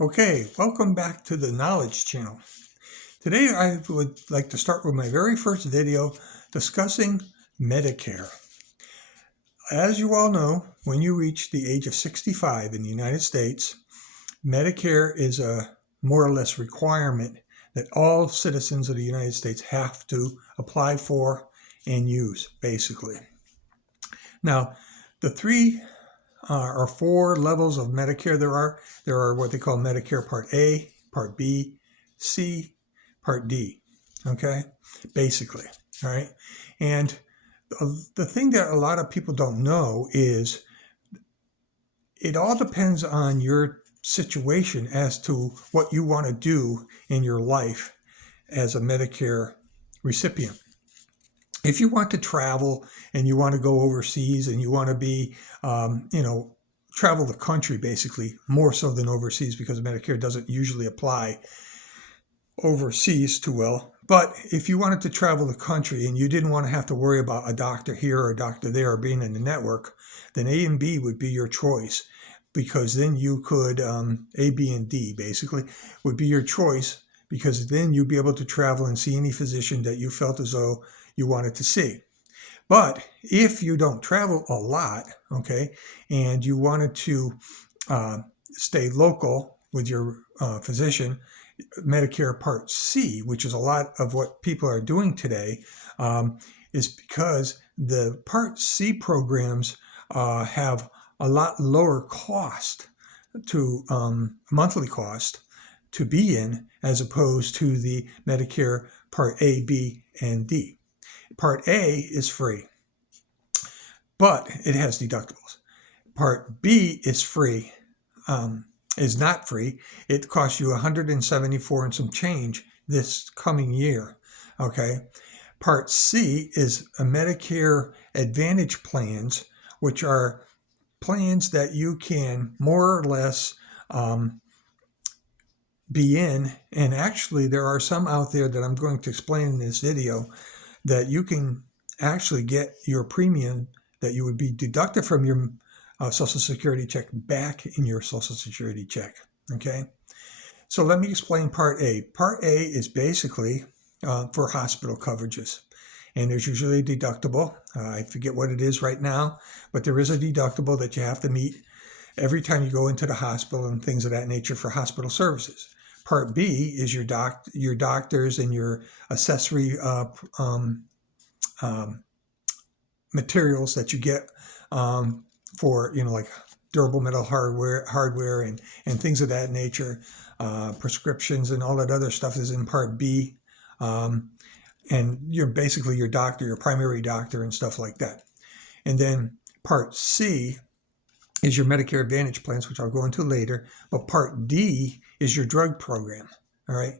Okay, welcome back to the Knowledge Channel. Today I would like to start with my very first video discussing Medicare. As you all know, when you reach the age of 65 in the United States, Medicare is a more or less requirement that all citizens of the United States have to apply for and use, basically. Now, the three or four levels of Medicare there are what they call Medicare Part A, Part B, C, Part D. Okay, basically, all right. And the thing that a lot of people don't know is it all depends on your situation as to what you want to do in your life as a Medicare recipient. If you want to travel and you want to go overseas and you want to be, travel the country basically, more so than overseas because Medicare doesn't usually apply overseas too well. But if you wanted to travel the country and you didn't want to have to worry about a doctor here or a doctor there or being in the network, then A and B would be your choice, because then you could, A, B, and D basically would be your choice, because then you'd be able to travel and see any physician that you felt as though you wanted to see. But if you don't travel a lot, okay, and you wanted to stay local with your physician, Medicare Part C, which is a lot of what people are doing today, is because the Part C programs have a lot lower cost to monthly cost to be in, as opposed to the Medicare Part A, B, and D. Part A is free, but it has deductibles. Part B is free, is not free. It costs you $174 and some change this coming year. Okay. Part C is a Medicare Advantage plans, which are plans that you can more or less be in. And actually, there are some out there that I'm going to explain in this video that you can actually get your premium that you would be deducted from your Social Security check back in your Social Security check. Okay, so let me explain Part A. Part A is basically for hospital coverages, and there's usually a deductible. I forget what it is right now, but there is a deductible that you have to meet every time you go into the hospital and things of that nature for hospital services. Part B is your doctors and your accessory materials that you get for, like durable metal hardware and things of that nature. Prescriptions and all that other stuff is in Part B. And you're basically your doctor, your primary doctor and stuff like that. And then Part C is your Medicare Advantage plans, which I'll go into later. But Part D is your drug program. All right.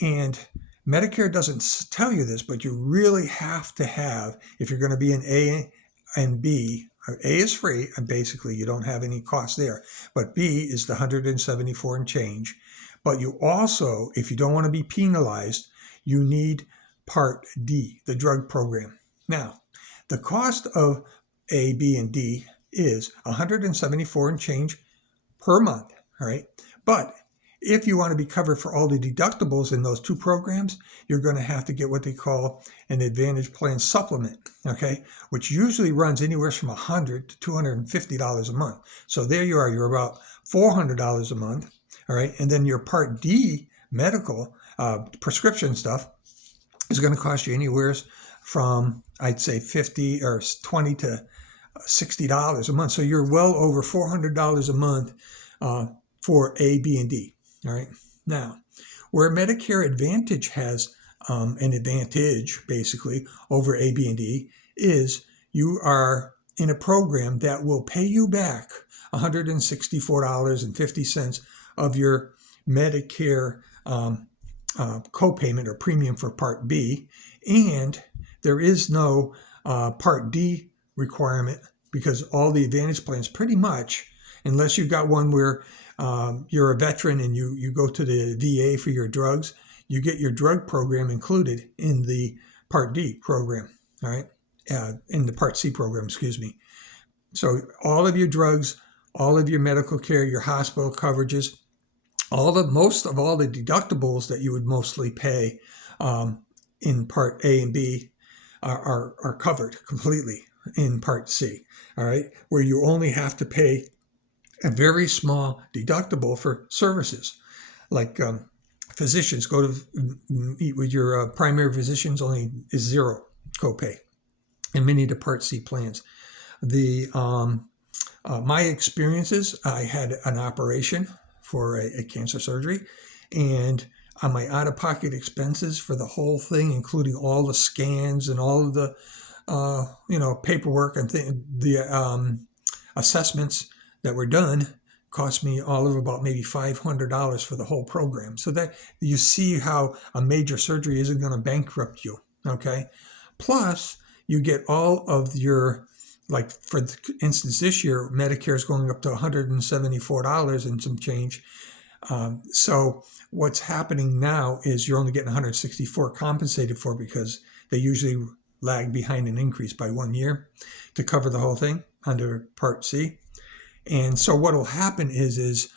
And Medicare doesn't tell you this, but you really have to have, if you're going to be an A and B, A is free, and basically you don't have any cost there. But B is the $174 and change. But you also, if you don't want to be penalized, you need Part D, the drug program. Now, the cost of A, B, and D is $174 and change per month. All right. But if you want to be covered for all the deductibles in those two programs, you're going to have to get what they call an Advantage Plan Supplement, okay, which usually runs anywhere from $100 to $250 a month. So there you are, you're about $400 a month, all right, and then your Part D medical prescription stuff is going to cost you anywhere from, I'd say, $50 or $20 to $60 a month. So you're well over $400 a month for A, B, and D. All right. Now, where Medicare Advantage has an advantage, basically, over A, B, and D, is you are in a program that will pay you back $164.50 of your Medicare copayment or premium for Part B, and there is no Part D requirement, because all the Advantage plans pretty much, unless you've got one where you're a veteran and you go to the VA for your drugs, you get your drug program included in the Part D program, all right? In the Part C program, excuse me. So all of your drugs, all of your medical care, your hospital coverages, Most of all the deductibles that you would mostly pay in Part A and B are covered completely in Part C. All right, where you only have to pay a very small deductible for services, like physicians. Go to meet with your primary physicians, only is zero copay in many of the Part C plans. My experiences, I had an operation for a cancer surgery, and on my out-of-pocket expenses for the whole thing, including all the scans and all of the paperwork and the assessments that were done, cost me all of about maybe $500 for the whole program. So that you see how a major surgery isn't going to bankrupt you. Okay, plus you get all of your, like for instance, this year Medicare is going up to $174 and some change. So what's happening now is you're only getting $164 compensated for, because they usually lag behind an increase by 1 year to cover the whole thing under Part C. And so what will happen is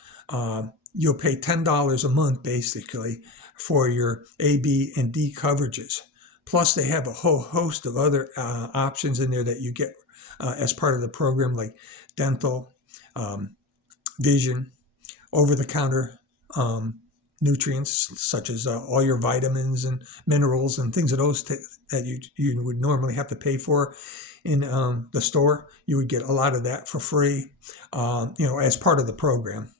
you'll pay $10 a month basically for your A, B, and D coverages. Plus they have a whole host of other options in there that you get as part of the program, like dental, vision, over-the-counter nutrients, such as all your vitamins and minerals and things of those that you would normally have to pay for in the store. You would get a lot of that for free, as part of the program.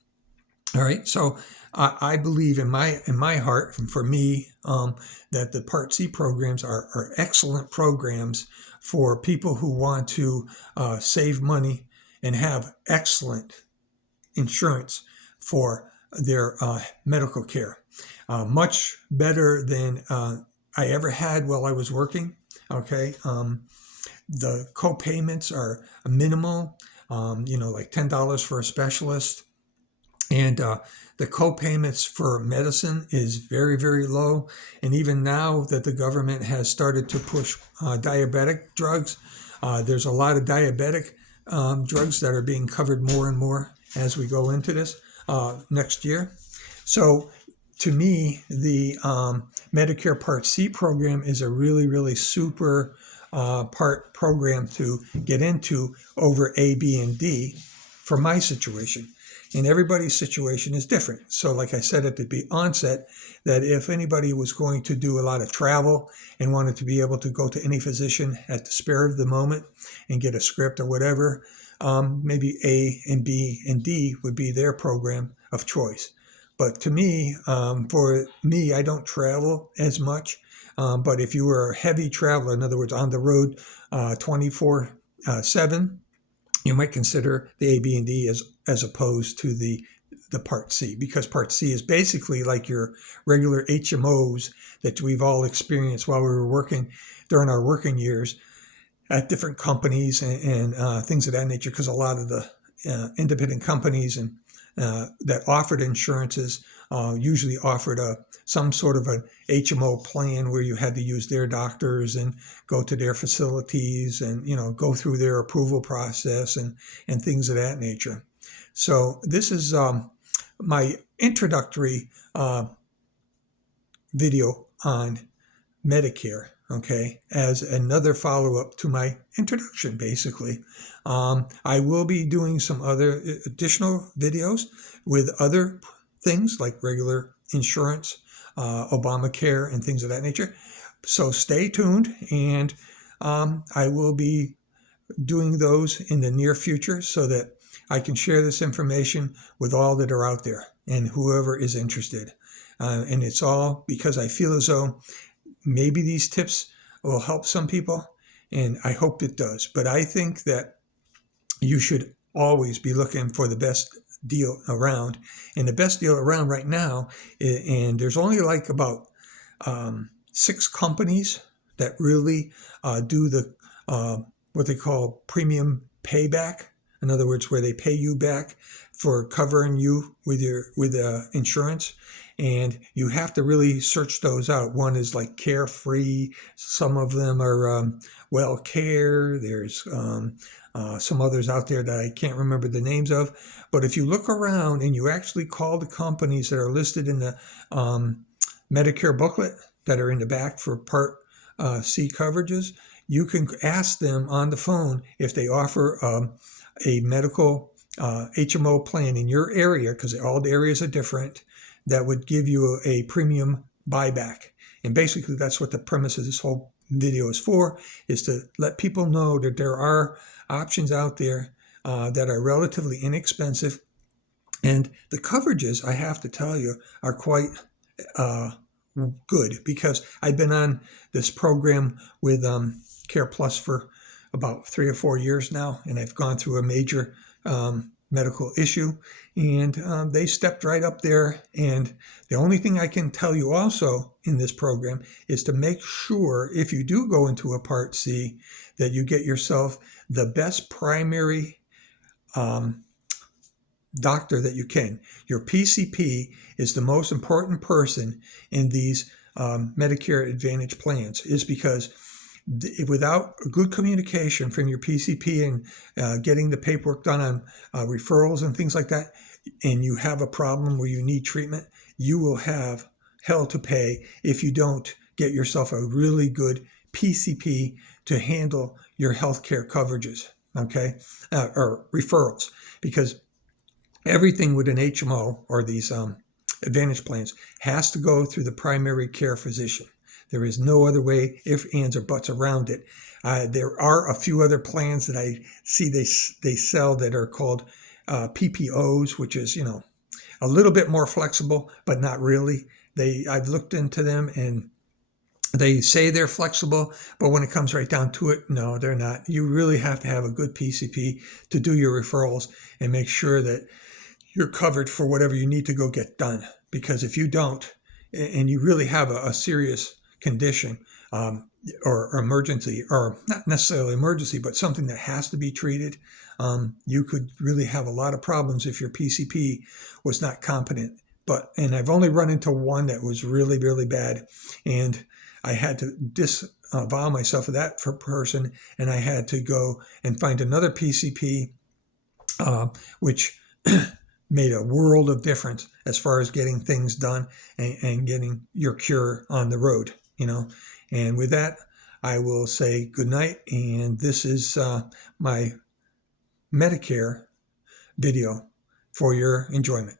All right, so I believe in my heart, and for me, that the Part C programs are excellent programs for people who want to save money and have excellent insurance for their medical care. Much better than I ever had while I was working. Okay, the co-payments are minimal, like $10 for a specialist. And the co-payments for medicine is very, very low. And even now that the government has started to push diabetic drugs, there's a lot of diabetic drugs that are being covered more and more as we go into this next year. So to me, the Medicare Part C program is a really, really super part program to get into over A, B, and D for my situation. And everybody's situation is different. So like I said at the onset, that if anybody was going to do a lot of travel and wanted to be able to go to any physician at the spur of the moment and get a script or whatever, maybe A and B and D would be their program of choice. But to me, for me, I don't travel as much. But if you were a heavy traveler, in other words, on the road 24/7, you might consider the A, B, and D as opposed to the Part C, because Part C is basically like your regular HMOs that we've all experienced while we were working during our working years at different companies and things of that nature, because a lot of the independent companies and that offered insurances usually offered some sort of an HMO plan where you had to use their doctors and go to their facilities and go through their approval process and things of that nature. So this is my introductory video on Medicare, okay, as another follow-up to my introduction, basically. I will be doing some other additional videos with other things like regular insurance, Obamacare, and things of that nature. So stay tuned, and I will be doing those in the near future so that I can share this information with all that are out there and whoever is interested. And it's all because I feel as though maybe these tips will help some people, and I hope it does. But I think that you should always be looking for the best deal around. And the best deal around right now, and there's only like about 6 companies that really do the what they call premium payback. In other words, where they pay you back for covering you with insurance. And you have to really search those out. One is like Carefree. Some of them are Well Care. There's some others out there that I can't remember the names of. But if you look around and you actually call the companies that are listed in the Medicare booklet that are in the back for Part C coverages, you can ask them on the phone if they offer a medical HMO plan in your area, because all the areas are different, that would give you a premium buyback. And basically that's what the premise of this whole video is for, is to let people know that there are options out there that are relatively inexpensive. And the coverages, I have to tell you, are quite good, because I've been on this program with Care Plus for about 3 or 4 years now, and I've gone through a major medical issue, and they stepped right up there. And the only thing I can tell you also in this program is to make sure, if you do go into a Part C, that you get yourself the best primary doctor that you can. Your PCP is the most important person in these Medicare Advantage plans, is because without good communication from your PCP and getting the paperwork done on referrals and things like that, and you have a problem where you need treatment, you will have hell to pay if you don't get yourself a really good PCP to handle your healthcare coverages, okay, or referrals, because everything with an HMO or these Advantage plans has to go through the primary care physician. There is no other way, ifs, ands, or buts around it. There are a few other plans that I see they sell that are called PPOs, which is, a little bit more flexible, but not really. I've looked into them, and they say they're flexible, but when it comes right down to it, no, they're not. You really have to have a good PCP to do your referrals and make sure that you're covered for whatever you need to go get done. Because if you don't, and you really have a serious condition or emergency, or not necessarily emergency, but something that has to be treated, you could really have a lot of problems if your PCP was not competent. And I've only run into one that was really, really bad, and I had to disavow myself of that person, and I had to go and find another PCP, which made a world of difference as far as getting things done and getting your cure on the road, And with that, I will say good night. And this is my Medicare video for your enjoyment.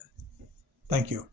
Thank you.